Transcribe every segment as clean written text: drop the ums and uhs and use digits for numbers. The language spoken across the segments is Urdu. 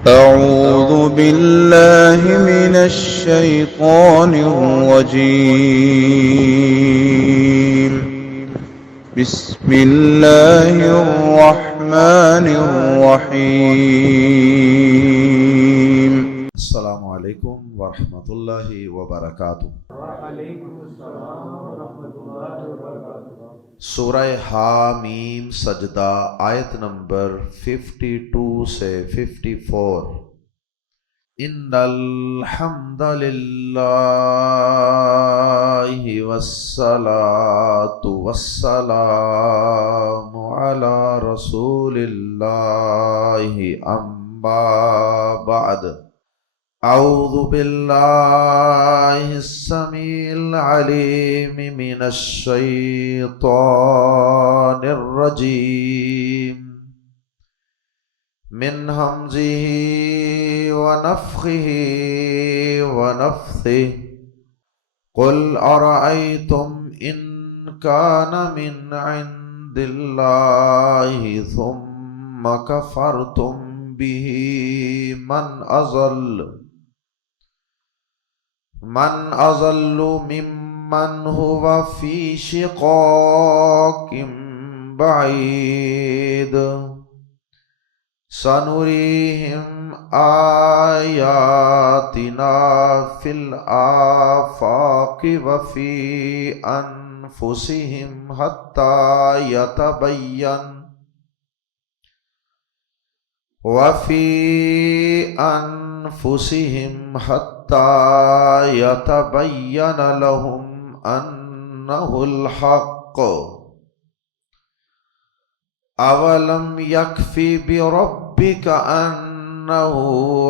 أعوذ بالله من الشيطان الرجيم. بسم الله الرحمن الرحيم. السلام علیکم ورحمۃ اللہ وبرکاتہ۔ سورہ حامیم سجدہ آیت نمبر 52 سے 54۔ ان الحمد للہ والصلاة والسلام علی رسول اللہ اما بعد۔ اعوذ باللہ السمیع العلیم من الشیطان الرجیم من ہمزہ ونفخہ ونفثہ۔ قل ارأیتم ان کان من عند اللہ ثم کفرتم به من اضل ممن هو في شقاق بعيد سنريهم آياتنا في الآفاق وفي أنفسهم حتى يتبين لهم أنه الحق۔ أولم يكف بربك أنه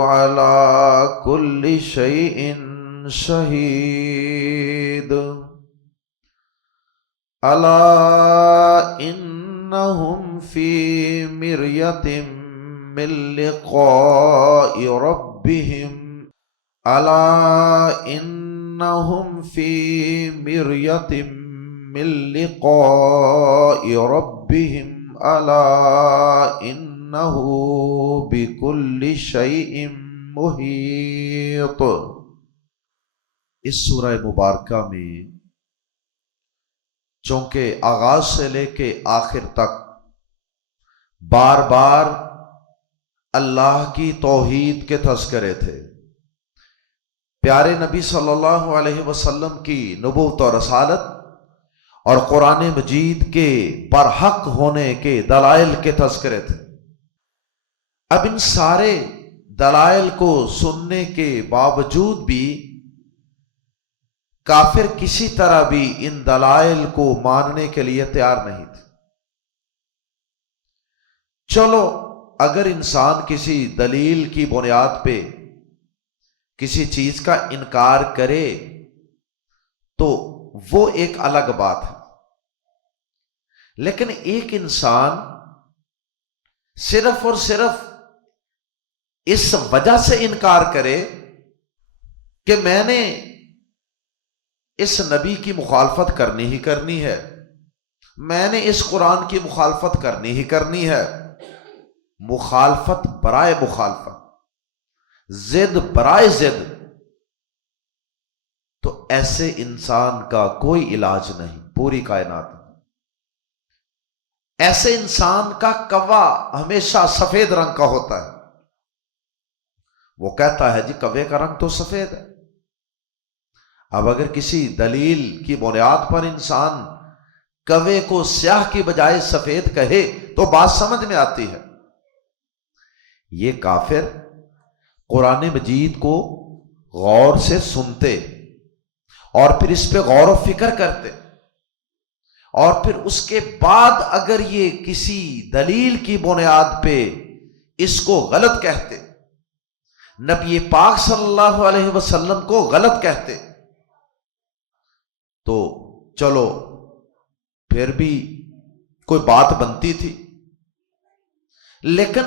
على كل شيء شهيد۔ ألا إنهم في مرية من لقاء ربهم ألا إنهم في مرية من لقاء ربهم ألا إنه بكل شيء محيط۔ اس سورہ مبارکہ میں چونکہ آغاز سے لے کے آخر تک بار بار اللہ کی توحید کے تذکرے تھے، پیارے نبی صلی اللہ علیہ وسلم کی نبوت و رسالت اور قرآن مجید کے برحق ہونے کے دلائل کے تذکرے تھے۔ اب ان سارے دلائل کو سننے کے باوجود بھی کافر کسی طرح بھی ان دلائل کو ماننے کے لیے تیار نہیں تھے۔ چلو اگر انسان کسی دلیل کی بنیاد پہ کسی چیز کا انکار کرے تو وہ ایک الگ بات ہے، لیکن ایک انسان صرف اور صرف اس وجہ سے انکار کرے کہ میں نے اس نبی کی مخالفت کرنی ہی کرنی ہے، میں نے اس قرآن کی مخالفت کرنی ہی کرنی ہے، مخالفت برائے مخالفت، ضد برائے ضد، تو ایسے انسان کا کوئی علاج نہیں پوری کائنات میں۔ ایسے انسان کا کوا ہمیشہ سفید رنگ کا ہوتا ہے، وہ کہتا ہے جی کوے کا رنگ تو سفید ہے۔ اب اگر کسی دلیل کی بنیاد پر انسان کوے کو سیاہ کی بجائے سفید کہے تو بات سمجھ میں آتی ہے۔ یہ کافر قرآن مجید کو غور سے سنتے اور پھر اس پہ غور و فکر کرتے، اور پھر اس کے بعد اگر یہ کسی دلیل کی بنیاد پہ اس کو غلط کہتے، نبی پاک صلی اللہ علیہ وسلم کو غلط کہتے، تو چلو پھر بھی کوئی بات بنتی تھی۔ لیکن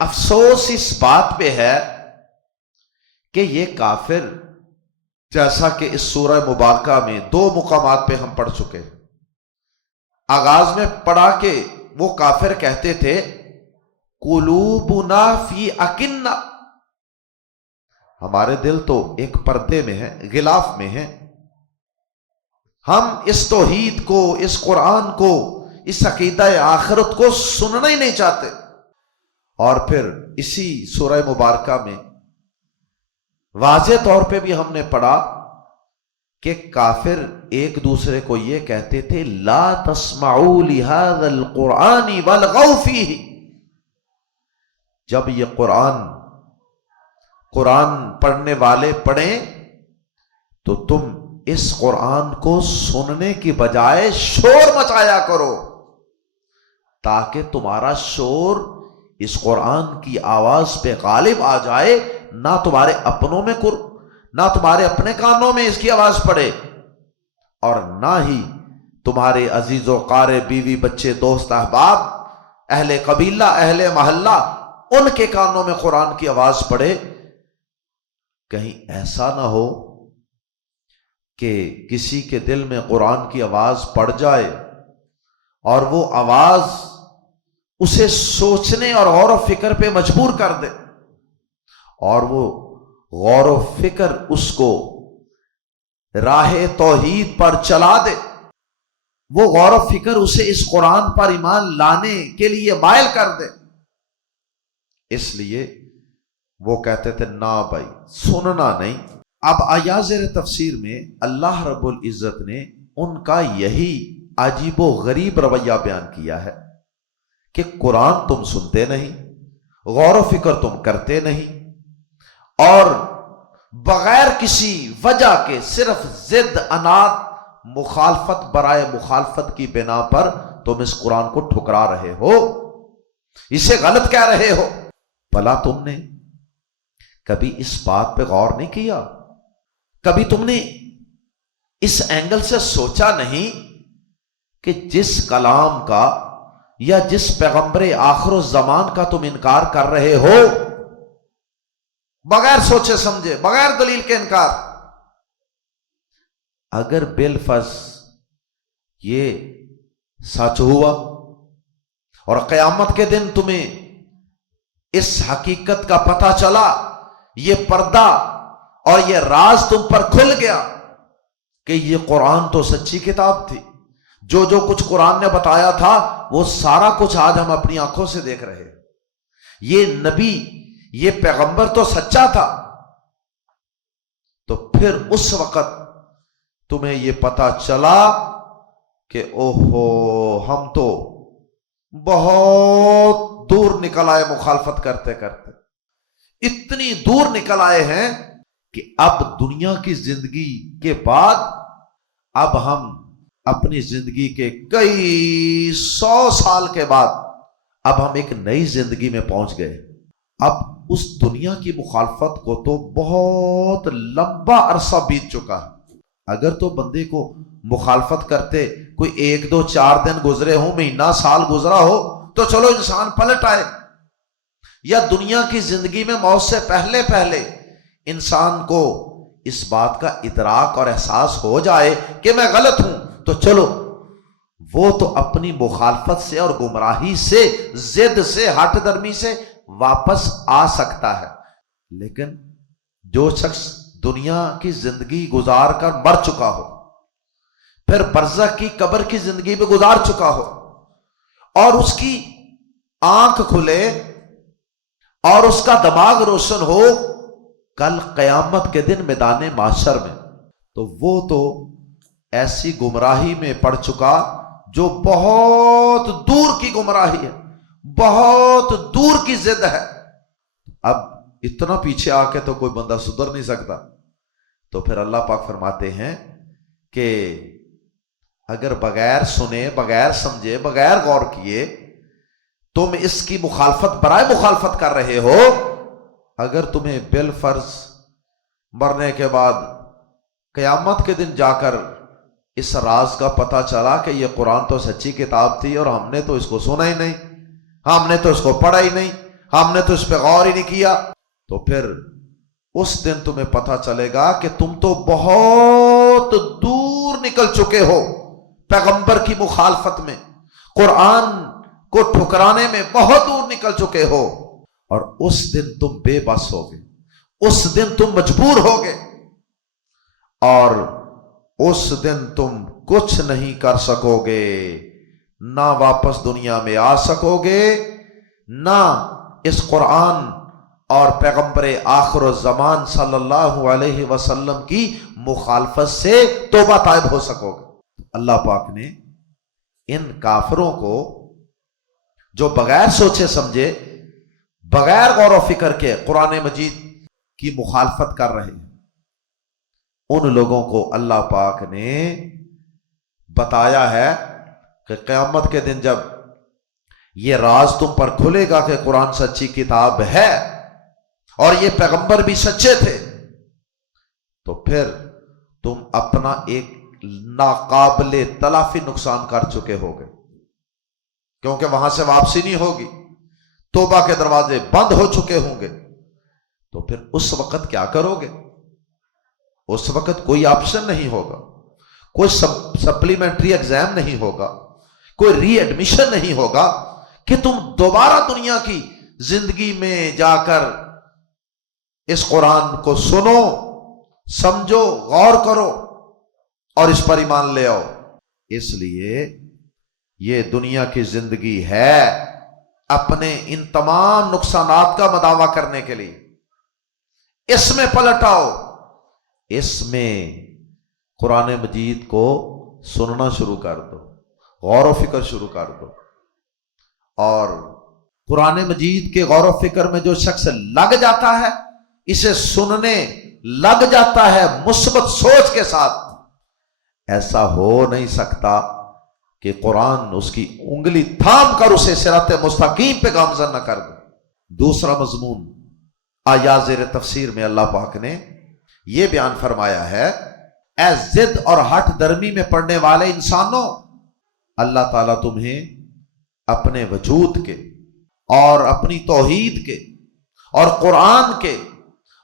افسوس اس بات پہ ہے کہ یہ کافر، جیسا کہ اس سورہ مبارکہ میں 2 مقامات پہ ہم پڑھ چکے، آغاز میں پڑھا کہ وہ کافر کہتے تھے قلوبنا فی اکنہ، ہمارے دل تو ایک پردے میں ہے، غلاف میں ہے. ہم اس توحید کو، اس قرآن کو، اس عقیدہ آخرت کو سننا ہی نہیں چاہتے. اور پھر اسی سورہ مبارکہ میں واضح طور پہ بھی ہم نے پڑھا کہ کافر ایک دوسرے کو یہ کہتے تھے لا تسمعوا لهذا القرآن والغوا فیہ. جب یہ قرآن پڑھنے والے پڑھیں تو تم اس قرآن کو سننے کی بجائے شور مچایا کرو، تاکہ تمہارا شور اس قرآن کی آواز پہ غالب آ جائے. نہ تمہارے اپنوں میں نہ تمہارے اپنے کانوں میں اس کی آواز پڑے، اور نہ ہی تمہارے عزیز و قارئ، بیوی، بچے، دوست، احباب، اہل قبیلہ، اہل محلہ، ان کے کانوں میں قرآن کی آواز پڑے. کہیں ایسا نہ ہو کہ کسی کے دل میں قرآن کی آواز پڑ جائے اور وہ آواز اسے سوچنے اور غور و فکر پہ مجبور کر دے، اور وہ غور و فکر اس کو راہ توحید پر چلا دے، وہ غور و فکر اسے اس قرآن پر ایمان لانے کے لیے مائل کر دے. اس لیے وہ کہتے تھے نہ بھائی، سننا نہیں. اب آیات زیر تفسیر میں اللہ رب العزت نے ان کا یہی عجیب و غریب رویہ بیان کیا ہے کہ قرآن تم سنتے نہیں، غور و فکر تم کرتے نہیں، اور بغیر کسی وجہ کے صرف ضد، عناد، مخالفت برائے مخالفت کی بنا پر تم اس قرآن کو ٹھکرا رہے ہو، اسے غلط کہہ رہے ہو. بھلا تم نے کبھی اس بات پہ غور نہیں کیا؟ کبھی تم نے اس اینگل سے سوچا نہیں کہ جس کلام کا یا جس پیغمبر آخر الزمان کا تم انکار کر رہے ہو، بغیر سوچے سمجھے، بغیر دلیل کے انکار، اگر بالفرض یہ سچ ہوا اور قیامت کے دن تمہیں اس حقیقت کا پتہ چلا، یہ پردہ اور یہ راز تم پر کھل گیا کہ یہ قرآن تو سچی کتاب تھی، جو کچھ قرآن نے بتایا تھا وہ سارا کچھ آج ہم اپنی آنکھوں سے دیکھ رہے ہیں، یہ نبی، یہ پیغمبر تو سچا تھا، تو پھر اس وقت تمہیں یہ پتہ چلا کہ اوہو، ہم تو بہت دور نکل آئے مخالفت کرتے کرتے، اتنی دور نکل آئے ہیں کہ اب دنیا کی زندگی کے بعد اب ہم اپنی زندگی کے کئی 100 سال کے بعد اب ہم ایک نئی زندگی میں پہنچ گئے. اب اس دنیا کی مخالفت کو تو بہت لمبا عرصہ بیت چکا ہے. اگر تو بندے کو مخالفت کرتے کوئی 1 2 4 دن گزرے ہوں، مہینہ، سال گزرا ہو تو چلو انسان پلٹ آئے، یا دنیا کی زندگی میں موت سے پہلے پہلے انسان کو اس بات کا ادراک اور احساس ہو جائے کہ میں غلط ہوں، تو چلو وہ تو اپنی مخالفت سے اور گمراہی سے، ضد سے، ہٹ درمی سے واپس آ سکتا ہے. لیکن جو شخص دنیا کی زندگی گزار کر مر چکا ہو، پھر برزخ کی قبر کی زندگی میں گزار چکا ہو، اور اس کی آنکھ کھلے اور اس کا دماغ روشن ہو کل قیامت کے دن میدان محشر میں، تو وہ تو ایسی گمراہی میں پڑ چکا جو بہت دور کی گمراہی ہے، بہت دور کی ضد ہے. اب اتنا پیچھے آ کے تو کوئی بندہ سدھر نہیں سکتا. تو پھر اللہ پاک فرماتے ہیں کہ اگر بغیر سنے، بغیر سمجھے، بغیر غور کیے تم اس کی مخالفت برائے مخالفت کر رہے ہو، اگر تمہیں بالفرض مرنے کے بعد قیامت کے دن جا کر اس راز کا پتہ چلا کہ یہ قرآن تو سچی کتاب تھی اور ہم نے تو اس کو سنا ہی نہیں، ہم نے تو اس کو پڑھا ہی نہیں، ہم نے تو اس پہ غور ہی نہیں کیا، تو پھر اس دن تمہیں پتہ چلے گا کہ تم تو بہت دور نکل چکے ہو پیغمبر کی مخالفت میں، قرآن کو ٹھکرانے میں بہت دور نکل چکے ہو، اور اس دن تم بے بس ہوگے، اس دن تم مجبور ہوگے اور اس دن تم کچھ نہیں کر سکو گے، نہ واپس دنیا میں آ سکو گے، نہ اس قرآن اور پیغمبر آخر الزمان صلی اللہ علیہ وسلم کی مخالفت سے توبہ طائب ہو سکو گے۔ اللہ پاک نے ان کافروں کو جو بغیر سوچے سمجھے، بغیر غور و فکر کے قرآن مجید کی مخالفت کر رہے ہیں، ان لوگوں کو اللہ پاک نے بتایا ہے کہ قیامت کے دن جب یہ راز تم پر کھلے گا کہ قرآن سچی کتاب ہے اور یہ پیغمبر بھی سچے تھے، تو پھر تم اپنا ایک ناقابل تلافی نقصان کر چکے ہوگے، کیونکہ وہاں سے واپسی نہیں ہوگی، توبہ کے دروازے بند ہو چکے ہوں گے۔ تو پھر اس وقت کیا کرو گے؟ اس وقت کوئی آپشن نہیں ہوگا، کوئی سپلیمنٹری ایگزام نہیں ہوگا، کوئی ری ایڈمیشن نہیں ہوگا کہ تم دوبارہ دنیا کی زندگی میں جا کر اس قرآن کو سنو، سمجھو، غور کرو اور اس پر ایمان لے آؤ۔ اس لیے یہ دنیا کی زندگی ہے اپنے ان تمام نقصانات کا مداوع کرنے کے لیے، اس میں پلٹ آؤ، اس میں قرآن مجید کو سننا شروع کر دو، غور و فکر شروع کر دو، اور قرآن مجید کے غور و فکر میں جو شخص لگ جاتا ہے، اسے سننے لگ جاتا ہے مثبت سوچ کے ساتھ، ایسا ہو نہیں سکتا کہ قرآن اس کی انگلی تھام کر اسے صراط مستقیم پہ گامزن نہ کر دے۔ دوسرا مضمون آیات زیر تفسیر میں اللہ پاک نے یہ بیان فرمایا ہے، اے ضد اور ہٹ درمی میں پڑنے والے انسانوں، اللہ تعالیٰ تمہیں اپنے وجود کے اور اپنی توحید کے اور قرآن کے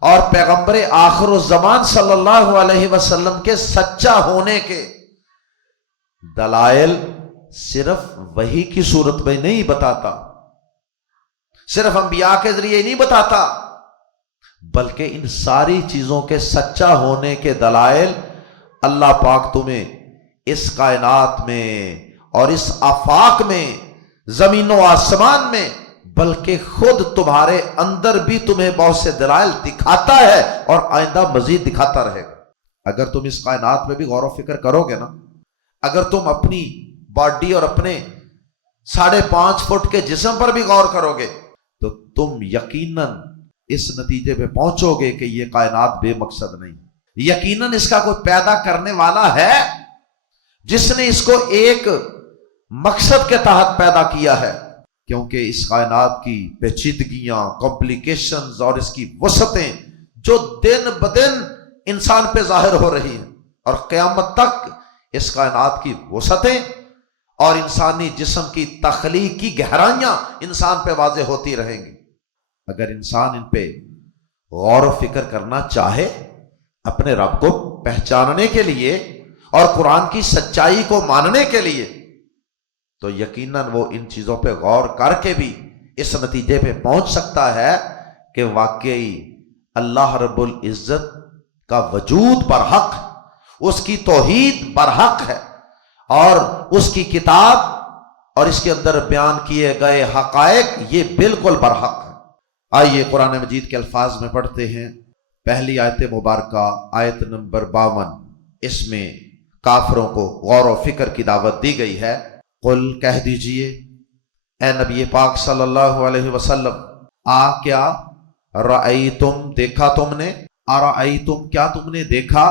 اور پیغمبر آخر الزمان صلی اللہ علیہ وسلم کے سچا ہونے کے دلائل صرف وحی کی صورت میں نہیں بتاتا، صرف انبیاء کے ذریعے نہیں بتاتا، بلکہ ان ساری چیزوں کے سچا ہونے کے دلائل اللہ پاک تمہیں اس کائنات میں اور اس آفاق میں، زمین و آسمان میں، بلکہ خود تمہارے اندر بھی تمہیں بہت سے دلائل دکھاتا ہے اور آئندہ مزید دکھاتا رہے گا۔ اگر تم اس کائنات میں بھی غور و فکر کرو گے نا، اگر تم اپنی باڈی اور اپنے 5.5 فٹ کے جسم پر بھی غور کرو گے تو تم یقیناً اس نتیجے پہ پہنچو گے کہ یہ کائنات بے مقصد نہیں، یقیناً اس کا کوئی پیدا کرنے والا ہے جس نے اس کو ایک مقصد کے تحت پیدا کیا ہے، کیونکہ اس کائنات کی پیچیدگیاں، کمپلیکیشنز اور اس کی وسعتیں جو دن بدن انسان پہ ظاہر ہو رہی ہیں، اور قیامت تک اس کائنات کی وسعتیں اور انسانی جسم کی تخلیقی گہرائیاں انسان پہ واضح ہوتی رہیں گی۔ اگر انسان ان پہ غور و فکر کرنا چاہے اپنے رب کو پہچاننے کے لیے اور قرآن کی سچائی کو ماننے کے لیے، تو یقیناً وہ ان چیزوں پہ غور کر کے بھی اس نتیجے پہ پہنچ سکتا ہے کہ واقعی اللہ رب العزت کا وجود برحق، اس کی توحید برحق ہے، اور اس کی کتاب اور اس کے اندر بیان کیے گئے حقائق یہ بالکل برحق ہے۔ آئیے قرآن مجید کے الفاظ میں پڑھتے ہیں۔ پہلی آیت مبارکہ آیت نمبر 52، اس میں کافروں کو غور و فکر کی دعوت دی گئی ہے۔ قل کہہ دیجئے اے نبی پاک صلی اللہ علیہ وسلم، کیا رأیتم دیکھا تم نے، ارأیتم کیا تم نے دیکھا،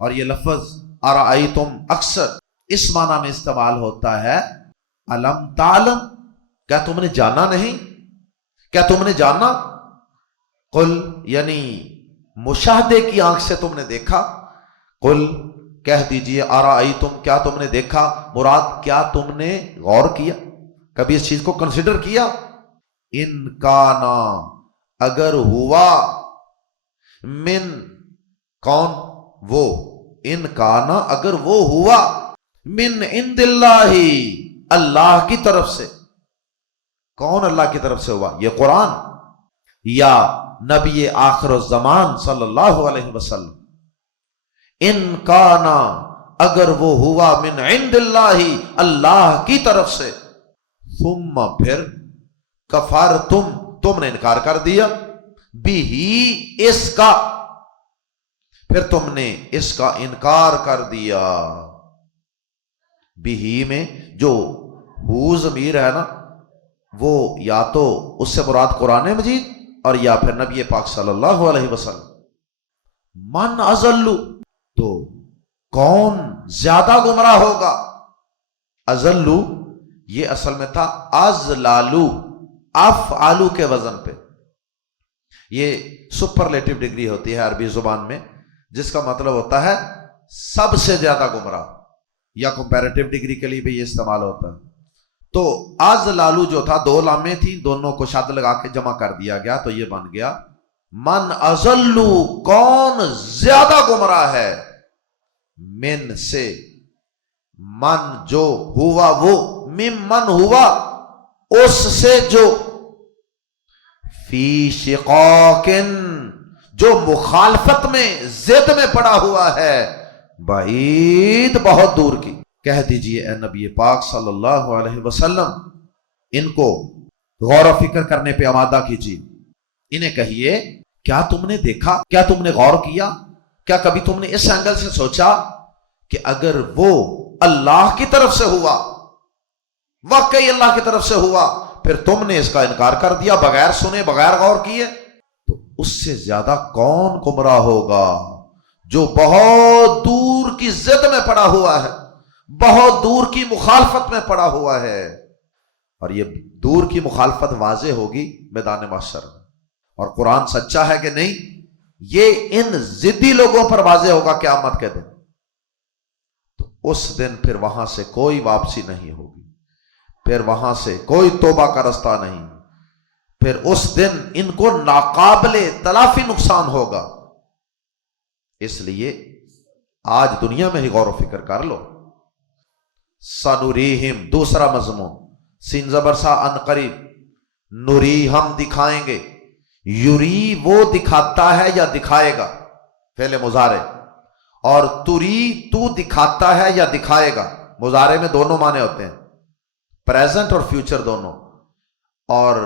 اور یہ لفظ ارأیتم اکثر اس معنی میں استعمال ہوتا ہے الم تعلم، کیا تم نے جانا نہیں، کیا تم نے جانا، قل یعنی مشاہدے کی آنکھ سے تم نے دیکھا، قل کہہ دیجئے ارأیتم کیا تم نے دیکھا، مراد کیا تم نے غور کیا، کبھی اس چیز کو کنسیڈر کیا، ان کانا اگر ہوا، من کون وہ، ان کانا اگر وہ ہوا، من عند اللہ اللہ کی طرف سے، کون اللہ کی طرف سے ہوا، یہ قرآن، یا نبی آخر الزمان صلی اللہ علیہ وسلم، ان کانا اگر وہ ہوا من عند اللہ اللہ کی طرف سے، ثم پھر کفرتم تم نے انکار کر دیا، بھی اس کا، پھر تم نے اس کا انکار کر دیا۔ بھی میں جو ہو ضمیر ہے نا، وہ یا تو اس سے مراد قرآن مجید اور یا پھر نبی پاک صلی اللہ علیہ وسلم۔ من اضل، تو کون زیادہ گمراہ ہوگا؟ اضلو یہ اصل میں تھا ازلالو، افعالو کے وزن پہ، یہ سپرلیٹو ڈگری ہوتی ہے عربی زبان میں، جس کا مطلب ہوتا ہے سب سے زیادہ گمراہ، یا کمپیریٹو ڈگری کے لیے بھی یہ استعمال ہوتا ہے۔ تو ازلالو جو تھا دو لامیں تھیں، دونوں کو شد لگا کے جمع کر دیا گیا تو یہ بن گیا من اضلو، کون زیادہ گمراہ ہے، من سے، من جو ہوا وہ، ممن ہوا اس سے جو، فی شقاقن جو مخالفت میں ضد میں پڑا ہوا ہے، بعید بہت دور کی۔ کہہ دیجئے اے نبی پاک صلی اللہ علیہ وسلم، ان کو غور و فکر کرنے پہ آمادہ کیجیے، انہیں کہیے کیا تم نے دیکھا، کیا تم نے غور کیا، کیا کبھی تم نے اس اینگل سے سوچا کہ اگر وہ اللہ کی طرف سے ہوا، واقعی اللہ کی طرف سے ہوا، پھر تم نے اس کا انکار کر دیا بغیر سنے بغیر غور کیے، تو اس سے زیادہ کون گمراہ ہوگا جو بہت دور کی ضد میں پڑا ہوا ہے، بہت دور کی مخالفت میں پڑا ہوا ہے۔ اور یہ دور کی مخالفت واضح ہوگی میدان محشر میں، اور قرآن سچا ہے کہ نہیں یہ ان ضدی لوگوں پر واضح ہوگا قیامت کے دن۔ تو اس دن پھر وہاں سے کوئی واپسی نہیں ہوگی، پھر وہاں سے کوئی توبہ کا رستہ نہیں، پھر اس دن ان کو ناقابل تلافی نقصان ہوگا۔ اس لیے آج دنیا میں ہی غور و فکر کر لو۔ سنوریہم دوسرا مضمون، سین زبر سا ان قریب، نوری ہم دکھائیں گے، یوری وہ دکھاتا ہے یا دکھائے گا، فعل مضارع، اور تری تو دکھاتا ہے یا دکھائے گا، مضارع میں دونوں معنی ہوتے ہیں، پریزنٹ اور فیوچر دونوں، اور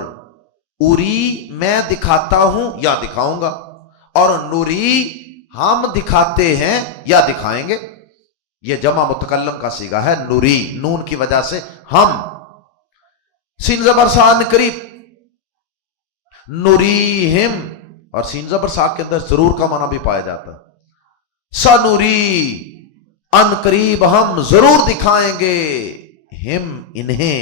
اری میں دکھاتا ہوں یا دکھاؤں گا، اور نوری ہم دکھاتے ہیں یا دکھائیں گے، یہ جمع متکلم کا صیغہ ہے، نوری نون کی وجہ سے ہم، سین زبر سا ان قریب، نوریہم، اور سین زبر سا کے اندر ضرور کا معنی بھی پایا جاتا ہے، سنوری ان قریب ہم ضرور دکھائیں گے، ہم انہیں،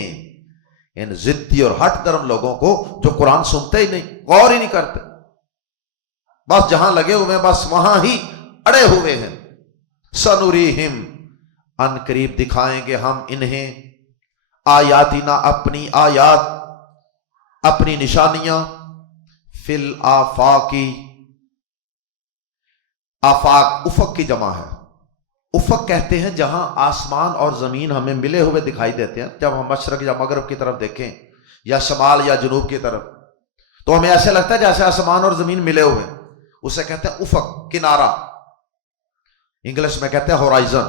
ان ضدی اور ہٹ درم لوگوں کو جو قرآن سنتے ہی نہیں، غور ہی نہیں کرتے، بس جہاں لگے ہوئے ہیں بس وہاں ہی اڑے ہوئے ہیں۔ سنوریہم ان قریب دکھائیں گے ہم انہیں، آیاتنا اپنی آیات، اپنی نشانیاں، فی الآفاقی، آفاق افق کی جمع ہے، افق کہتے ہیں جہاں آسمان اور زمین ہمیں ملے ہوئے دکھائی دیتے ہیں، جب ہم مشرق یا مغرب کی طرف دیکھیں یا شمال یا جنوب کی طرف، تو ہمیں ایسے لگتا ہے جیسے آسمان اور زمین ملے ہوئے، اسے کہتے ہیں افق، کنارہ، انگلش میں کہتے ہیں ہورائزن۔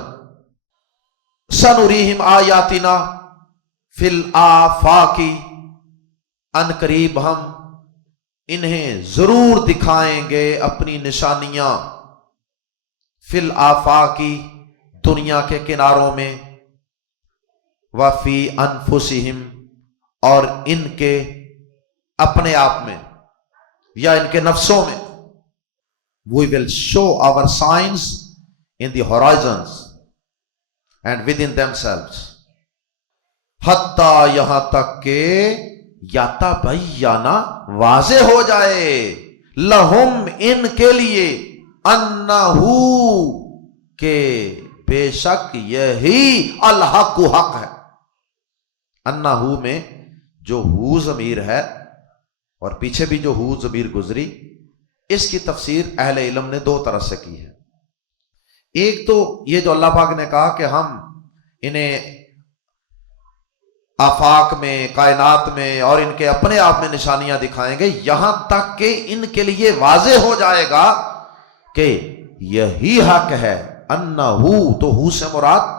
سنوریہم آیاتنا فی الآفاقی، ان قریب ہم انہیں ضرور دکھائیں گے اپنی نشانیاں، فی الآفاقی دنیا کے کناروں میں، وفی انفسہم اور ان کے اپنے آپ میں یا ان کے نفسوں میں، we will show our signs in the horizons and within themselves، حتیٰ یہاں تک کہ یتبینا واضح ہو جائے، لہم ان کے لیے، انہو کہ بے شک یہی الحق حق ہے۔ انہو میں جو ہو ضمیر ہے اور پیچھے بھی جو ہو ضمیر گزری، اس کی تفسیر اہل علم نے دو طرح سے کی ہے۔ ایک تو یہ جو اللہ پاک نے کہا کہ ہم انہیں آفاق میں، کائنات میں، اور ان کے اپنے آپ میں نشانیاں دکھائیں گے، یہاں تک کہ ان کے لیے واضح ہو جائے گا کہ یہی حق ہے۔ انہو، تو ہو سے مراد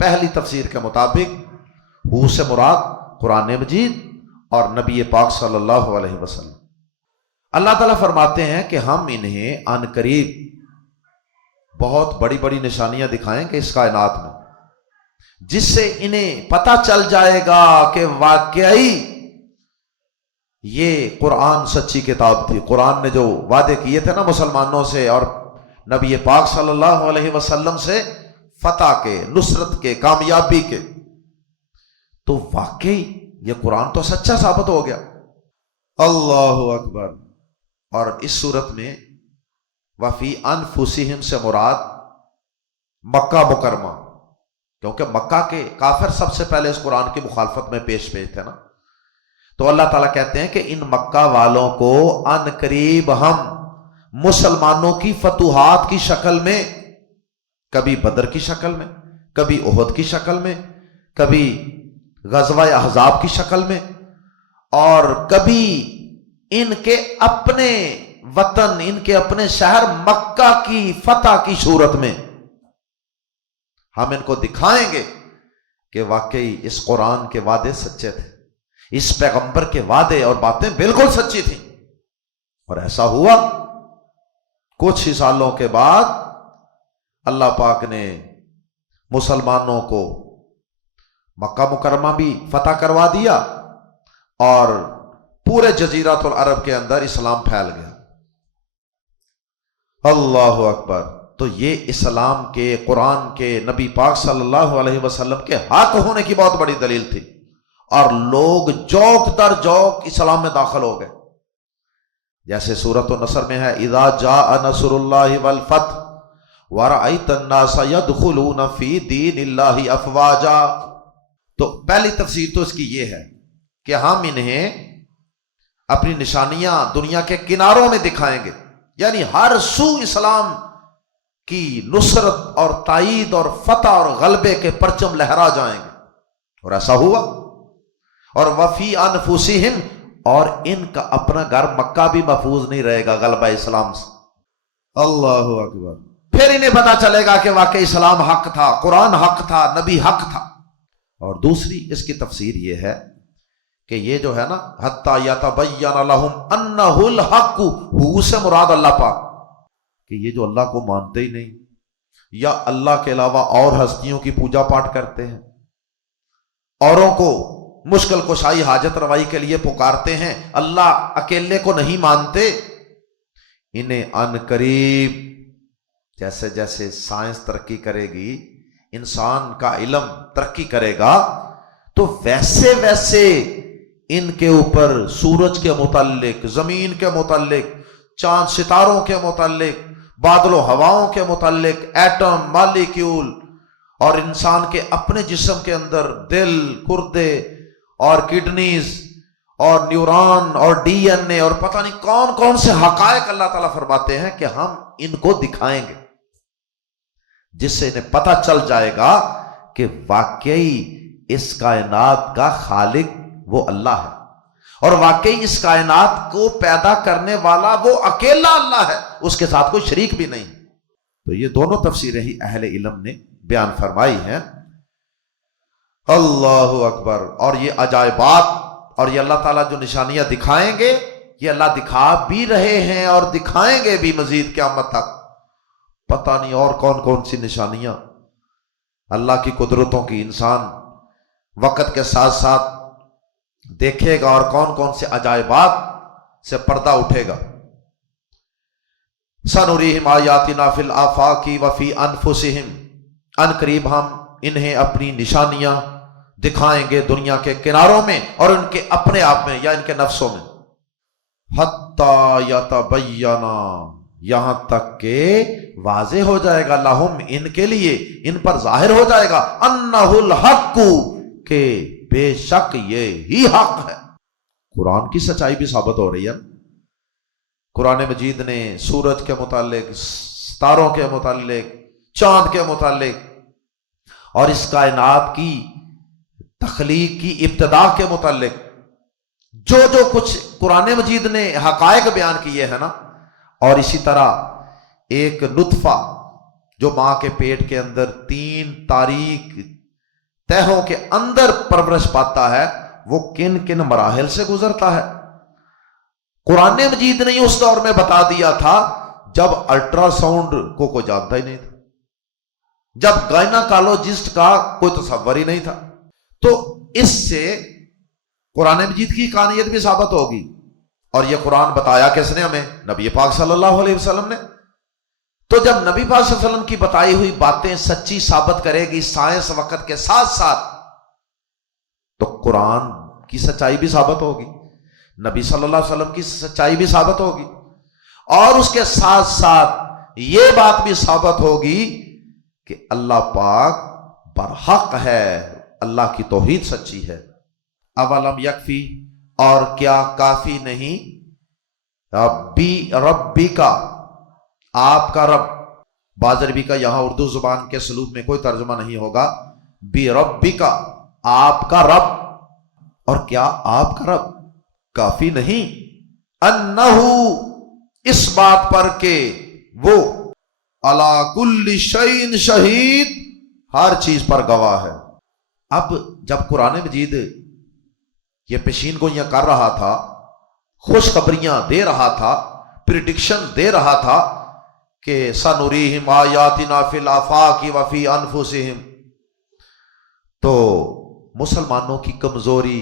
پہلی تفسیر کے مطابق ہو سے مراد قرآن مجید اور نبی پاک صلی اللہ علیہ وسلم۔ اللہ تعالیٰ فرماتے ہیں کہ ہم انہیں عن قریب بہت بڑی بڑی نشانیاں دکھائیں گے اس کائنات میں، جس سے انہیں پتہ چل جائے گا کہ واقعی یہ قرآن سچی کتاب تھی۔ قرآن نے جو وعدے کیے تھے نا مسلمانوں سے اور نبی پاک صلی اللہ علیہ وسلم سے فتح کے، نصرت کے، کامیابی کے، تو واقعی یہ قرآن تو سچا ثابت ہو گیا۔ اللہ اکبر۔ اور اس صورت میں وفی انفسہم سے مراد مکہ مکرمہ، کیونکہ مکہ کے کافر سب سے پہلے اس قرآن کی مخالفت میں پیش تھے نا، تو اللہ تعالیٰ کہتے ہیں کہ ان مکہ والوں کو ان قریب ہم مسلمانوں کی فتوحات کی شکل میں، کبھی بدر کی شکل میں، کبھی احد کی شکل میں، کبھی غزوہ احزاب کی شکل میں، اور کبھی ان کے اپنے وطن، ان کے اپنے شہر مکہ کی فتح کی صورت میں ہم ان کو دکھائیں گے کہ واقعی اس قرآن کے وعدے سچے تھے، اس پیغمبر کے وعدے اور باتیں بالکل سچی تھیں۔ اور ایسا ہوا، کچھ ہی سالوں کے بعد اللہ پاک نے مسلمانوں کو مکہ مکرمہ بھی فتح کروا دیا اور پورے جزیرۃ العرب کے اندر اسلام پھیل گیا۔ اللہ اکبر۔ تو یہ اسلام کے، قرآن کے، نبی پاک صلی اللہ علیہ وسلم کے حق ہونے کی بہت بڑی دلیل تھی، اور لوگ جوک در جوک اسلام میں داخل ہو گئے۔ جیسے سورۃ النصر میں ہے، اذا جاء نصر اللہ والفتح ورأیت الناس يدخلون فی دین اللہ افواجا۔ تو پہلی تفسیر تو اس کی یہ ہے کہ ہم انہیں اپنی نشانیاں دنیا کے کناروں میں دکھائیں گے، یعنی ہر سو اسلام کی نصرت اور تائید اور فتح اور غلبے کے پرچم لہرا جائیں گے، اور ایسا ہوا۔ اور وفی انفسہم، اور ان کا اپنا گھر مکہ بھی محفوظ نہیں رہے گا غلبہ اسلام سے۔ اللہ اکبر۔ پھر انہیں پتا چلے گا کہ واقعی اسلام حق تھا، قرآن حق تھا، نبی حق تھا۔ اور دوسری اس کی تفسیر یہ ہے کہ یہ جو ہے نا حتی یتبین لہم انہ الحق، ہو سے مراد اللہ پاک، کہ یہ جو اللہ کو مانتے ہی نہیں، یا اللہ کے علاوہ اور ہستیوں کی پوجا پاٹ کرتے ہیں، اوروں کو مشکل کشائی حاجت روائی کے لیے پکارتے ہیں، اللہ اکیلے کو نہیں مانتے، انہیں ان قریب جیسے جیسے سائنس ترقی کرے گی، انسان کا علم ترقی کرے گا، تو ویسے ویسے ان کے اوپر سورج کے متعلق، زمین کے متعلق، چاند ستاروں کے متعلق، بادل و ہواؤں کے متعلق، ایٹم، مالیکیول، اور انسان کے اپنے جسم کے اندر دل، گردے اور کڈنیز اور نیورون اور ڈی این اے اور پتہ نہیں کون کون سے حقائق اللہ تعالیٰ فرماتے ہیں کہ ہم ان کو دکھائیں گے، جس سے انہیں پتہ چل جائے گا کہ واقعی اس کائنات کا خالق وہ اللہ ہے، اور واقعی اس کائنات کو پیدا کرنے والا وہ اکیلا اللہ ہے، اس کے ساتھ کوئی شریک بھی نہیں۔ تو یہ دونوں تفسیریں ہی اہل علم نے بیان فرمائی ہیں۔ اللہ اکبر۔ اور یہ عجائبات اور یہ اللہ تعالیٰ جو نشانیاں دکھائیں گے، یہ اللہ دکھا بھی رہے ہیں اور دکھائیں گے بھی مزید قیامت تک۔ پتہ نہیں اور کون کون سی نشانیاں اللہ کی قدرتوں کی انسان وقت کے ساتھ ساتھ دیکھے گا، اور کون کون سے عجائبات سے پردہ اٹھے گا۔ سنریہم آیاتنا فی الآفاق وفی انفسہم، ان قریب ہم انہیں اپنی نشانیاں دکھائیں گے دنیا کے کناروں میں اور ان کے اپنے آپ میں یا ان کے نفسوں میں، حتی یتبین، یہاں تک کہ واضح ہو جائے گا، لہم، ان کے لیے، ان پر ظاہر ہو جائے گا، انہ الحق، کہ بے شک یہ ہی حق ہے۔ قرآن کی سچائی بھی ثابت ہو رہی ہے۔ قرآن مجید نے سورج کے متعلق، ستاروں کے متعلق، چاند کے متعلق اور اس کائنات کی تخلیق کی ابتدا کے متعلق جو جو کچھ قرآن مجید نے حقائق بیان کیے ہیں نا، اور اسی طرح ایک نطفہ جو ماں کے پیٹ کے اندر 3 تاریک تہوں کے اندر پرورش پاتا ہے، وہ کن کن مراحل سے گزرتا ہے، قرآن مجید نے اس دور میں بتا دیا تھا جب الٹرا ساؤنڈ کو کوئی جانتا ہی نہیں تھا، جب گائناکالوجسٹ کا کوئی تصور ہی نہیں تھا۔ تو اس سے قرآن مجید کی حقانیت بھی ثابت ہوگی، اور یہ قرآن بتایا کس نے ہمیں؟ نبی پاک صلی اللہ علیہ وسلم نے۔ تو جب نبی پاک صلی اللہ علیہ وسلم کی بتائی ہوئی باتیں سچی ثابت کرے گی سائنس وقت کے ساتھ ساتھ، تو قرآن کی سچائی بھی ثابت ہوگی، نبی صلی اللہ علیہ وسلم کی سچائی بھی ثابت ہوگی، اور اس کے ساتھ ساتھ یہ بات بھی ثابت ہوگی کہ اللہ پاک برحق ہے، اللہ کی توحید سچی ہے۔ اولم یکفی، اور کیا کافی نہیں، ربی کا، آپ کا رب، بازربی کا یہاں اردو زبان کے اسلوب میں کوئی ترجمہ نہیں ہوگا، بی ربی کا، آپ کا رب، اور کیا آپ کا رب کافی نہیں، انہو، اس بات پر کہ وہ، علی کل شیء شہید، ہر چیز پر گواہ ہے۔ اب جب قرآن مجید یہ پیشین گوئیاں کر رہا تھا، خوشخبریاں دے رہا تھا، پریڈکشن دے رہا تھا کہ سنریہم آیاتنا فی الآفاق وفی انفسہم، تو مسلمانوں کی کمزوری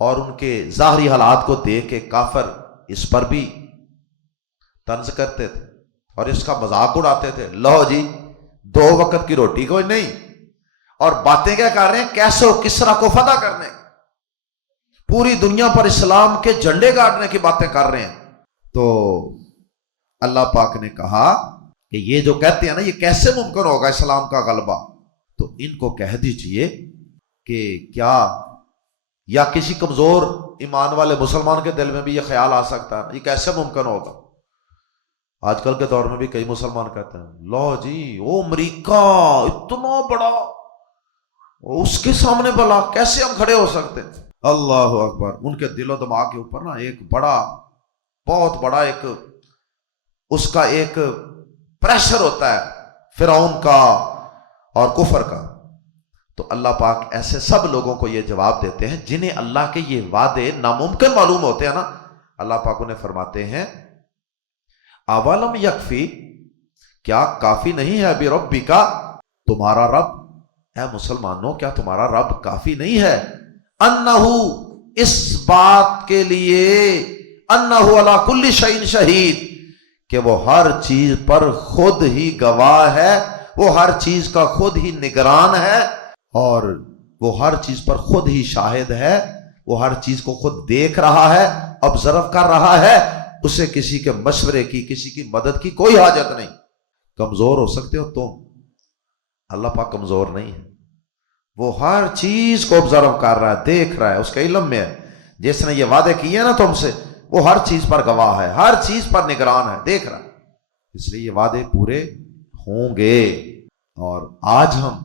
اور ان کے ظاہری حالات کو دیکھ کے کافر اس پر بھی طنز کرتے تھے اور اس کا مذاق اڑاتے تھے، لو جی 2 وقت کی روٹی کوئی نہیں، اور باتیں کیا کر رہے ہیں؟ کیسے کسرا کو فتح کرنے، پوری دنیا پر اسلام کے جھنڈے گاڑنے کی باتیں کر رہے ہیں۔ تو اللہ پاک نے کہا کہ یہ جو کہتے ہیں نا، یہ کیسے ممکن ہوگا اسلام کا غلبہ؟ تو ان کو کہہ دیجئے کہ کیا، یا کسی کمزور ایمان والے مسلمان کے دل میں بھی یہ خیال آ سکتا ہے، یہ کیسے ممکن ہوگا؟ آج کل کے دور میں بھی کئی مسلمان کہتے ہیں، لو جی وہ امریکہ اتنا بڑا، اس کے سامنے بلا کیسے ہم کھڑے ہو سکتے ہیں؟ اللہ اکبر۔ ان کے دل و دماغ کے اوپر نا ایک بڑا، بہت بڑا ایک اس کا ایک پریشر ہوتا ہے، فرعون کا اور کفر کا۔ تو اللہ پاک ایسے سب لوگوں کو یہ جواب دیتے ہیں جنہیں اللہ کے یہ وعدے ناممکن معلوم ہوتے ہیں نا، اللہ پاک انہیں فرماتے ہیں، اولم یکفی، کیا کافی نہیں ہے، بربی کا، تمہارا رب، اے مسلمانوں کیا تمہارا رب کافی نہیں ہے، انہو، اس بات کے لیے، انہو علی کل شیء شہید، کہ وہ ہر چیز پر خود ہی گواہ ہے، وہ ہر چیز کا خود ہی نگران ہے، اور وہ ہر چیز پر خود ہی شاہد ہے، وہ ہر چیز کو خود دیکھ رہا ہے، آبزرو کر رہا ہے، اسے کسی کے مشورے کی، کسی کی مدد کی کوئی حاجت نہیں۔ کمزور ہو سکتے ہو تم، اللہ پاک کمزور نہیں ہے، وہ ہر چیز کو آبزرو کر رہا ہے، دیکھ رہا ہے، اس کے علم میں ہے۔ جس نے یہ وعدے کیے نا تم سے، وہ ہر چیز پر گواہ ہے، ہر چیز پر نگران ہے، دیکھ رہا ہے، اس لیے یہ وعدے پورے ہوں گے۔ اور آج ہم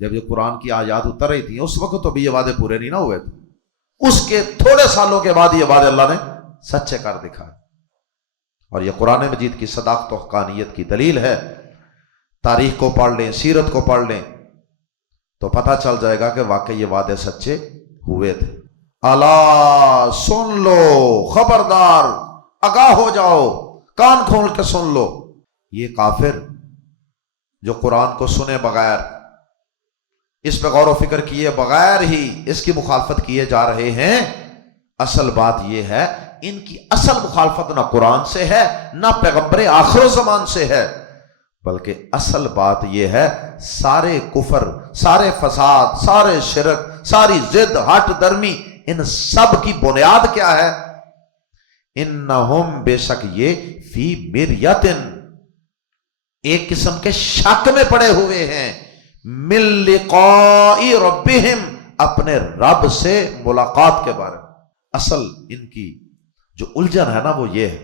جب یہ قرآن کی آیات اتر رہی تھی، اس وقت تو بھی یہ وعدے پورے نہیں نہ ہوئے تھے، اس کے تھوڑے سالوں کے بعد یہ وعدے اللہ نے سچے کر دکھائے، اور یہ قرآن مجید کی صداقت و حقانیت کی دلیل ہے۔ تاریخ کو پڑھ لیں، سیرت کو پڑھ لیں تو پتہ چل جائے گا کہ واقعی یہ وعدے سچے ہوئے تھے۔ الا، سن لو، خبردار، آگاہ ہو جاؤ، کان کھول کے سن لو، یہ کافر جو قرآن کو سنے بغیر، اس پہ غور و فکر کیے بغیر ہی اس کی مخالفت کیے جا رہے ہیں، اصل بات یہ ہے ان کی اصل مخالفت نہ قرآن سے ہے، نہ پیغمبر آخر الزمان سے ہے، بلکہ اصل بات یہ ہے سارے کفر، سارے فساد، سارے شرک، ساری ضد، ہٹ درمی، ان سب کی بنیاد کیا ہے؟ انہم، بے شک یہ، فی مریتن، ایک قسم کے شک میں پڑے ہوئے ہیں، من لقاء ربہم، اپنے رب سے ملاقات کے بارے میں۔ اصل ان کی جو الجھن ہے نا وہ یہ ہے،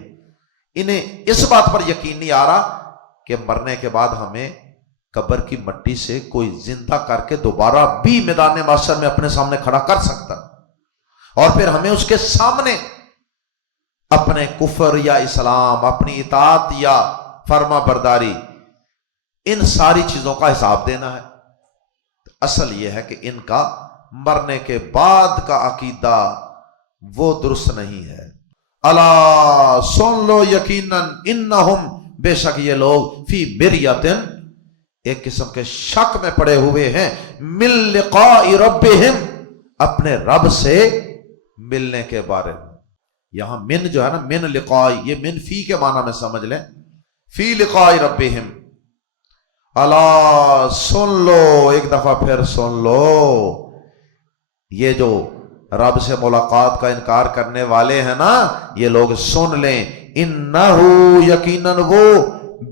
انہیں اس بات پر یقین نہیں آ رہا کہ مرنے کے بعد ہمیں قبر کی مٹی سے کوئی زندہ کر کے دوبارہ بھی میدان محشر میں اپنے سامنے کھڑا کر سکتا، اور پھر ہمیں اس کے سامنے اپنے کفر یا اسلام، اپنی اطاعت یا فرما برداری، ان ساری چیزوں کا حساب دینا ہے۔ اصل یہ ہے کہ ان کا مرنے کے بعد کا عقیدہ وہ درست نہیں ہے۔ الا سن لو یقیناً انہم، بے شک یہ لوگ، فی مریتن، ایک قسم کے شک میں پڑے ہوئے ہیں، من لقاء ربہم، اپنے رب سے ملنے کے بارے میں۔ یہاں من جو ہے نا، من لقاء، یہ من فی کے معنی میں سمجھ لیں، فی لقاء ربہم۔ الا سن لو، ایک دفعہ پھر سن لو، یہ جو رب سے ملاقات کا انکار کرنے والے ہیں نا، یہ لوگ سن لیں، انہو، یقیناً وہ،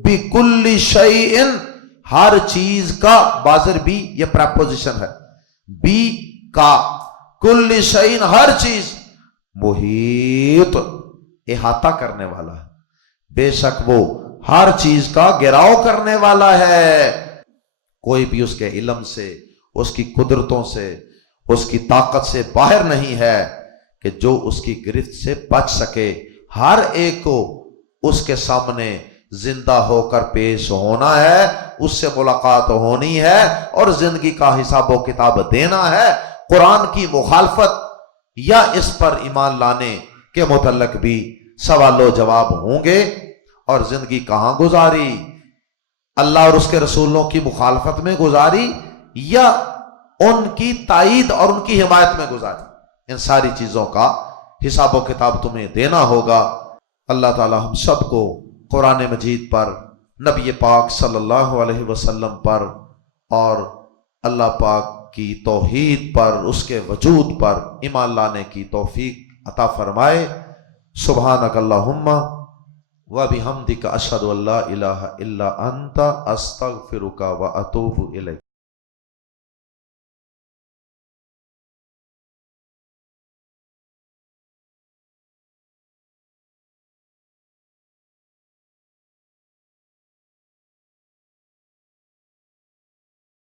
بکل شیء، ہر چیز کا، بازر بھی یہ پریپوزیشن ہے، بی کا، کل شیء، ہر چیز، محیط، احاطہ کرنے والا ہے، بے شک وہ ہر چیز کا گھیراؤ کرنے والا ہے۔ کوئی بھی اس کے علم سے، اس کی قدرتوں سے، اس کی طاقت سے باہر نہیں ہے کہ جو اس کی گرفت سے بچ سکے۔ ہر ایک کو اس کے سامنے زندہ ہو کر پیش ہونا ہے، اس سے ملاقات ہونی ہے، اور زندگی کا حساب و کتاب دینا ہے۔ قرآن کی مخالفت یا اس پر ایمان لانے کے متعلق بھی سوال و جواب ہوں گے۔ اور زندگی کہاں گزاری؟ اللہ اور اس کے رسولوں کی مخالفت میں گزاری یا ان کی تائید اور ان کی حمایت میں گزاری؟ ان ساری چیزوں کا حساب و کتاب تمہیں دینا ہوگا۔ اللہ تعالی ہم سب کو قرآن مجید پر، نبی پاک صلی اللہ علیہ وسلم پر، اور اللہ پاک کی توحید پر، اس کے وجود پر ایمان لانے کی توفیق عطا فرمائے۔ سبحانک اللہم وبحمدک، اشہد ان لا الہ الا انت، استغفرک واتوب الیک۔